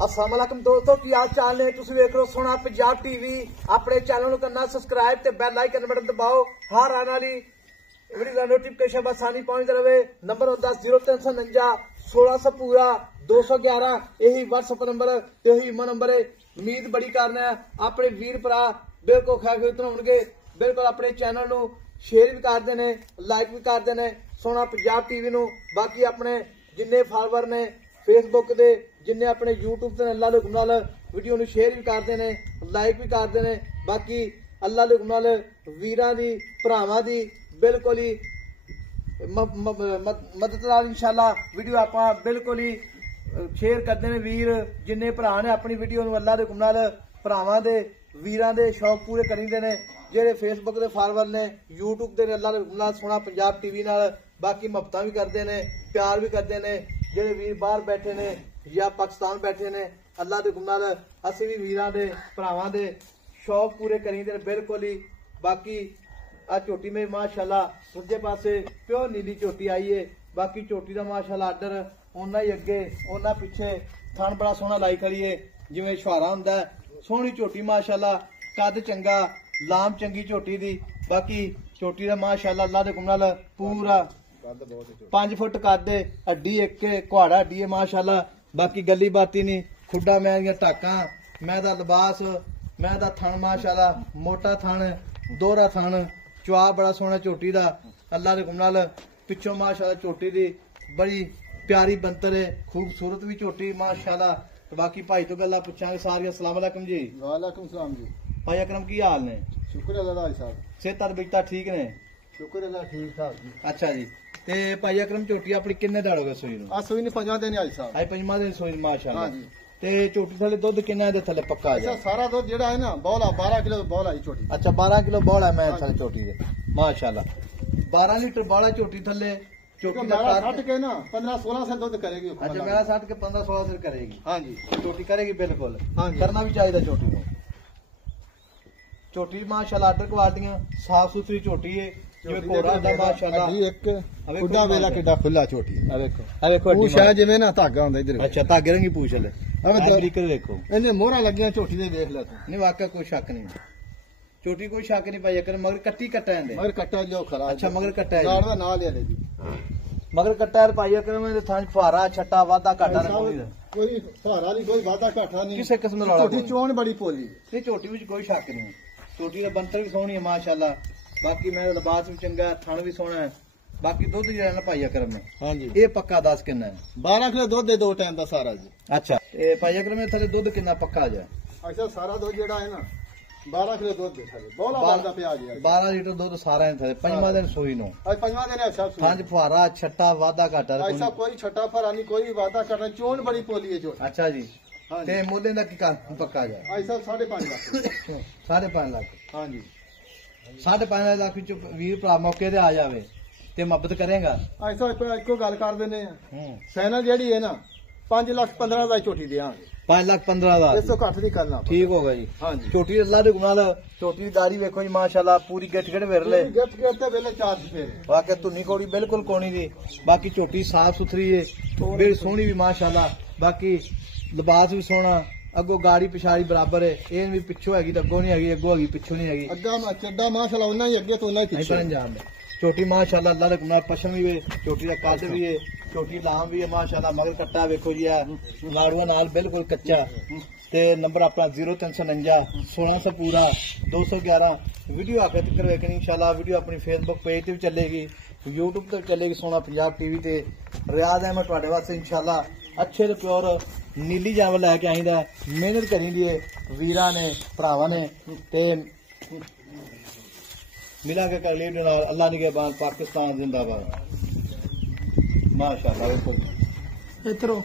अस्सलाम वालेकुम दोस्तों, की हाल चाल ने? तुसीं वेख रहे हो सोना पंजाब टीवी। अपने चैनल करना सबसक्राइब ते बेल आइकन बटन दबाओ। हर आने वाली वीडियो का नोटिफिकेशन आसानी पहुंचती रहे। नंबर होता 0349 1600 पूरा 211। यही व्हाट्सएप नंबर, यही इमो नंबर है। उम्मीद बड़ी करना है अपने वीर भरा बिल्कुल खैरियत होणगे। बिल्कुल अपने चैनल नू शेयर भी करते हैं, लाइक भी करते हैं सोना पंजाब टीवी नू। बाकी अपने जिन्ने फॉलोवर ने फेसबुक के, जिन्ने अपने यूट्यूब से अल्लाह हुक्म नाल वीडियो नू शेयर भी करते हैं, लाइक भी करते हैं। बाकी अल्लाह हुक्म नाल वीरां दी भरावां दी बिल्कुल ही मदद नाल इंशाअल्लाह वीडियो आपां बिल्कुल ही शेयर करते हैं। वीर जिन्ने भरा ने अपनी वीडियो नू अल्लाह दे हुक्म नाल भरावां दे वीरां दे शौक पूरे करींदे ने। जेडे फेसबुक के फॉलोवर ने, यूट्यूब के अल्लाह दे हुक्म नाल सोना पंजाब टीवी नाल बाकी मुहब्बतां भी करते हैं, प्यार भी करते हैं। जेडे वीर बाहर बैठे ने या पाकिस्तान बैठे ने, अल्लाह दे हुक्म नाल असीं भी वीरां दे भरावां दे शौक पूरे करींदे ने बिल्कुल ही। बाकी आ झोटी में माशाअल्लाह सज्जे पासे प्योर नीली झोटी आई है। बाकी झोटी का माशाअल्लाह आर्डर ओना ही अगे ओना पिछे थन बड़ा सोहना लाई खड़ी है जिवें छुहारा हुंदा है। सोहनी झोटी माशाअल्लाह, कद चंगा, लाम चंगी झोटी दी। बाकी झोटी का माशाअल्लाह अल्लाह दे हुक्म नाल पूरा 5 फुट कद है, हड्डी एक कुहाड़ा हड्डी है माशाअल्लाह। बाकी गली बाती नहीं, खुड्डा मैं दियां टाकां, मैं दा लिबास, मैं दा थन माशाअल्लाह मोटा थन, दोहरा थन, चुआ बड़ा सोहना झोटी दा अल्लाह दे हुक्म नाल। पिछों माशाअल्लाह झोटी दी बड़ी प्यारी बनतर है, खूबसूरत भी झोटी माशाअल्लाह। तो बाकी भाई तो गल्लां पुछांगे सारियां। अस्सलाम वालेकुम जी। वालेकुम सलाम जी। भाई अकरम की हाल ने? शुक्र अल्लाह दा साहब। सेहत अरबिकता ठीक ने? शुक्र अल्लाह ठीक ठाक जी। अच्छा जी। ते भाई अकरम झोटी अपनी किन्ने दाड़ हो गए सूई नूं? आ सूई ने 5 दिन आई साहब। आई 5वां दिन सूई माशाअल्लाह। हां जी। ते झोटी थले दुध किन्ना दे थले पक्का अच्छा है? सारा दूध जेड़ा है ना बौला 12 किलो बौला आई छोटी। अच्छा 12 किलो बौला है मैं थले झोटी दे माशाअल्लाह। 12 लीटर बौला झोटी थले। झोटी दा मेरा 60 के ना 15-16 से दूध करेगी। अच्छा मेरा 60 के 15-16 से करेगी। हां जी झोटी करेगी बिल्कुल। हां जी। करना भी चाहिए झोटी को। झोटी माशाअल्लाह आर्डर क्वालिटियां साफ सुथरी झोटी है जिवें घोड़ा दा माशाअल्लाह। अभी एक खुड्डा वेला किड्डा खुला छोटी। आ देखो, आ देखो पूछ है जिवें ना धागा हुंदा इधर। अच्छा धागे रंगी पूछ ले। अब तरीके देखो, इन्हें मोहरा लगियां झोटी दे देख ले तू। नहीं वाकई कोई शक नहीं, झोटी कोई शक नहीं पाई अकर। मगर कट्टी कट्टा है मगर कट्टा जो खरा। अच्छा मगर कट्टा है गाड़ दा नाल ले जी। मगर कट्टा है पाई अकर। मेरे थां फुहारा छट्टा वादा घाटा कोई सहारा नहीं, कोई वादा घाटा नहीं, किसे किस्म दा झोटी चोण बड़ी पोली। नहीं झोटी विच कोई शक नहीं। झोटी दा बनतर भी सोहनी है माशाअल्लाह। बाकी मेरा लिबास भी चंगा है, थन भी सोहना है। बाकी दुध जेड़ा ना पाई अकरम ने हां जी ये पक्का 10 किन्ना है? 12 किलो दूध दे 2 टाइम दा सारा जी। अच्छा ए पाई अकरम ने थले दुध किन्ना पक्का जा? अच्छा सारा दूध जेड़ा है ना 12 किलो दूध दे थले बौला बादा पे आ गया। 12 लीटर दुध सारा है थले। 5वां दिन सूई नो। आज 5वां दिन है साहब। थां फुहारा छट्टा वादा घाटा ऐसा कोई छट्टा फरा नहीं, कोई वादा करना, चोण बड़ी पोली है जो। अच्छा जी। हां ते मोले दा की पक्का जा? ऐसा 5.5 लाख। 5.5 लाख। हां जी 5.5 लाख विच वीर भरा मौके ते आ जावे ते मुहब्बत करेगा। ऐसा एको गल कर देने फाइनल जेडी है ना 5,15,000 दा छोटी देंगे। 5,15,000 इससे घट नहीं करना। ठीक होगा जी। हां जी छोटी अल्लाह दे गुनाह छोटी दी दाढ़ी देखो जी माशाअल्लाह पूरी गट गट विरले। गट करते वेले 4 फेरे वाकई धुनी कोड़ी बिल्कुल कोनी दी। बाकी छोटी साफ सुथरी है, बड़ी सोहनी भी माशाअल्लाह। बाकी लिबास भी सोहना, अगो गाड़ी पिछाड़ी बराबर है। ये भी पिछो हैगी तो अगो नहीं हैगी, अगो हैगी पिछो नहीं हैगी। अग्गा चड्डा माशाअल्लाह उन्ना ही अगे तो उन्ना ही पीछे जान दे। छोटी माशाअल्लाह अल्लाह दे गुनाह पसंद भी है। छोटी का कद भी है, छोटी लाम भी है माशाअल्लाह। मगर कट्टा वेखो जी नाड़ुआ नाल बिल्कुल कच्चा। ते नंबर अपना 0349 1600 पूरा 211। वीडियो आखिर तक वेखनी इंशाअल्लाह। वीडियो अपनी फेसबुक पेज ते भी चलेगी, यूट्यूब ते चलेगी सोना पंजाब टीवी ते। रियाज अहमद तुहाडे वास्ते इंशाअल्लाह अच्छे ते प्योर नीली चावल लैके आईंदा। मेहनत करी दी वीरां ने भरावां ने ते मिला के कर ली अल्लाह निगहबान पाकिस्तान जिंदाबाद माशाअल्लाह। इधरों